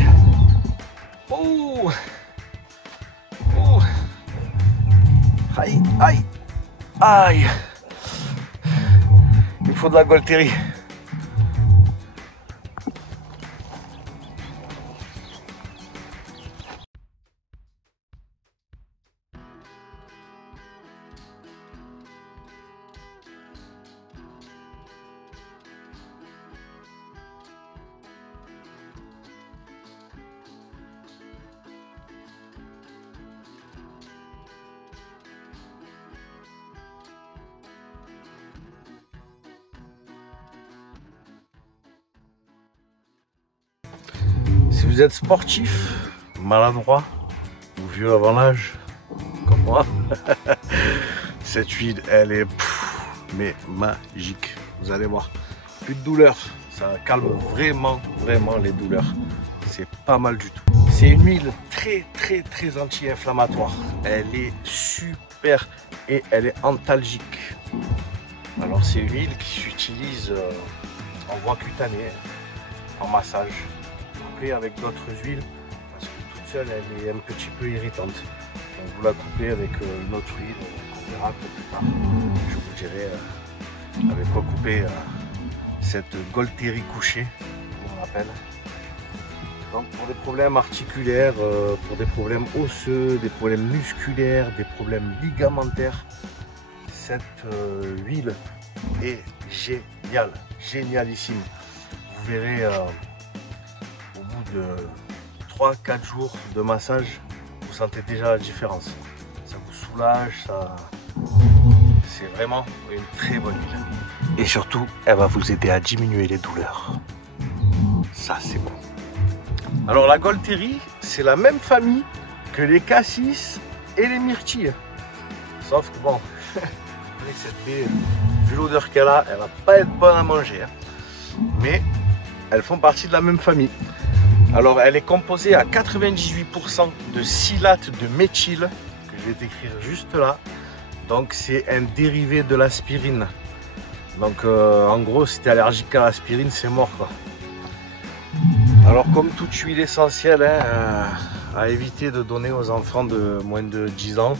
aïe. Oh. Oh. Aïe, aïe. Aïe. Il faut de la Golterie. Si vous êtes sportif, maladroit ou vieux avant l'âge, comme moi, cette huile, elle est mais magique. Vous allez voir, plus de douleur, ça calme vraiment les douleurs. C'est pas mal du tout. C'est une huile très anti-inflammatoire. Elle est super et elle est antalgique. Alors c'est une huile qui s'utilise en voie cutanée, en massage, coupée avec d'autres huiles, parce que toute seule elle est un petit peu irritante. Donc vous la coupez avec une autre huile qu'on verra un peu plus tard. Je vous dirai avec quoi couper cette Golterie couchée, comme on l'appelle. Donc pour des problèmes articulaires, pour des problèmes osseux, des problèmes musculaires, des problèmes ligamentaires, cette huile est géniale, génialissime. Vous verrez au bout de 3-4 jours de massage, vous sentez déjà la différence. Ça vous soulage, c'est vraiment une très bonne huile. Et surtout, elle va vous aider à diminuer les douleurs. Ça, c'est bon. Alors la Golterie, c'est la même famille que les cassis et les myrtilles. Sauf que bon, cette baie, vu l'odeur qu'elle a, elle va pas être bonne à manger. Hein. Mais elles font partie de la même famille. Alors elle est composée à 98% de silate de méthyle, que je vais décrire juste là. Donc c'est un dérivé de l'aspirine. Donc en gros, si tu es allergique à l'aspirine, c'est mort quoi. Alors comme toute huile essentielle, hein, à éviter de donner aux enfants de moins de 10 ans.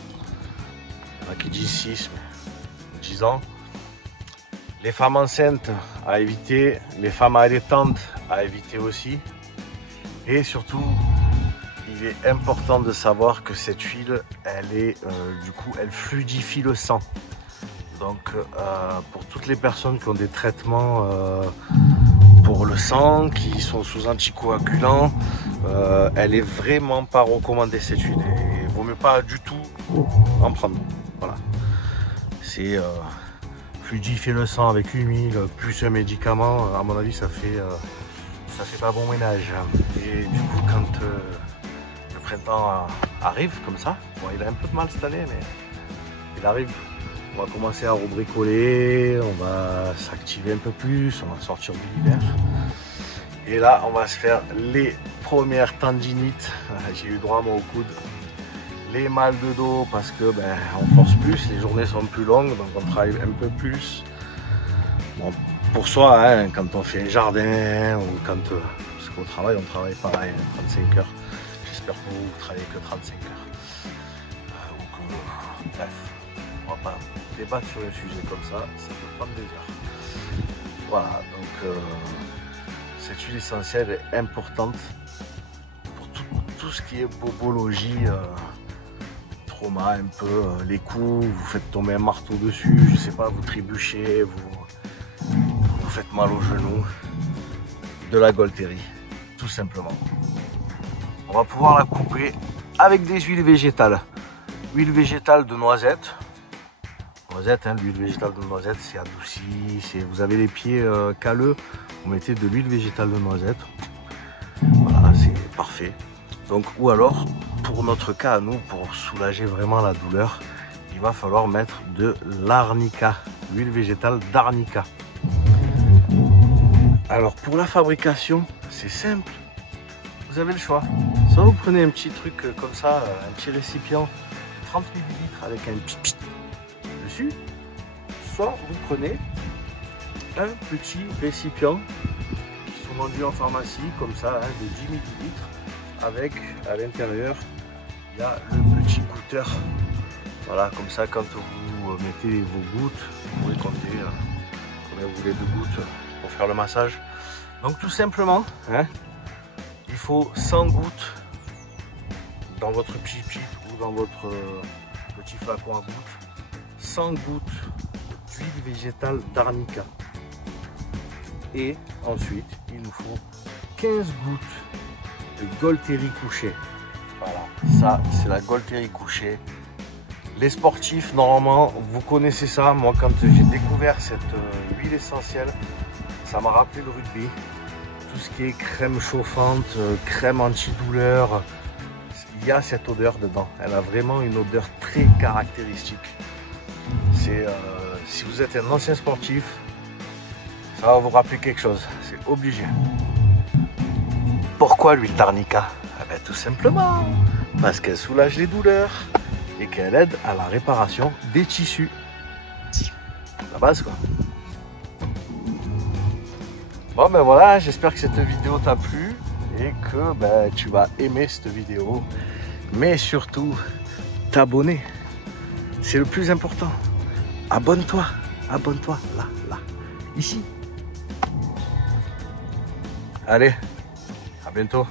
Il y en a qui disent 6, mais 10 ans. Les femmes enceintes à éviter, les femmes allaitantes à éviter aussi. Et surtout, il est important de savoir que cette huile, elle est du coup, elle fluidifie le sang. Donc pour toutes les personnes qui ont des traitements pour le sang, qui sont sous anticoagulants, elle est vraiment pas recommandée cette huile. Et il vaut mieux pas du tout en prendre. Voilà. C'est fluidifier le sang avec une huile plus un médicament. À mon avis, ça fait pas bon ménage. Et du coup, quand le printemps arrive comme ça, bon, il a un peu de mal cette année, mais il arrive. On va commencer à rebricoler, on va s'activer un peu plus, on va sortir de l'hiver. Et là, on va se faire les premières tendinites. J'ai eu droit moi au coude. Les mal de dos parce que ben, on force plus, les journées sont plus longues, donc on travaille un peu plus. Bon, pour soi, hein, quand on fait un jardin ou quand parce qu'au travail, on travaille pareil, 35 heures. J'espère que vous travaillez que 35 heures. Bref, on va pas débattre sur un sujet comme ça peut prendre des heures. Voilà, donc cette huile essentielle est importante pour tout ce qui est bobologie, trauma un peu, les coups, vous faites tomber un marteau dessus, je sais pas, vous trébuchez, vous faites mal au genou, de la Golterie, tout simplement. On va pouvoir la couper avec des huiles végétales. Huile végétale de noisette. Noisette, hein, l'huile végétale de noisette, c'est adouci. Vous avez les pieds calleux, vous mettez de l'huile végétale de noisette. Voilà, c'est parfait. Donc, ou alors, pour notre cas à nous, pour soulager vraiment la douleur, il va falloir mettre de l'arnica, l'huile végétale d'arnica. Alors, pour la fabrication, c'est simple. Vous avez le choix. Soit vous prenez un petit truc comme ça, un petit récipient, 30 ml avec un pipit dessus, soit vous prenez un petit récipient qui sont sont vendus en pharmacie comme ça, hein, de 10 ml, avec à l'intérieur il y a le petit goûteur. Voilà, comme ça quand vous mettez vos gouttes, vous pouvez compter combien vous voulez de gouttes pour faire le massage. Donc tout simplement, hein, il faut 100 gouttes dans votre pipi ou dans votre petit flacon à gouttes, 100 gouttes d'huile végétale d'arnica. Et ensuite, il nous faut 15 gouttes de Golteri couché. Voilà, ça c'est la Golteri couché. Les sportifs, normalement, vous connaissez ça. Moi, quand j'ai découvert cette huile essentielle, ça m'a rappelé le rugby. Tout ce qui est crème chauffante, crème antidouleur, il y a cette odeur dedans. Elle a vraiment une odeur très caractéristique. C'est si vous êtes un ancien sportif, ça va vous rappeler quelque chose, c'est obligé. Pourquoi l'huile d'arnica? Eh bien, tout simplement parce qu'elle soulage les douleurs et qu'elle aide à la réparation des tissus. La base quoi. Bon ben voilà, j'espère que cette vidéo t'a plu et que ben, tu vas aimer cette vidéo. Mais surtout, t'abonner. C'est le plus important. Abonne-toi, abonne-toi, là, ici. Allez, à bientôt.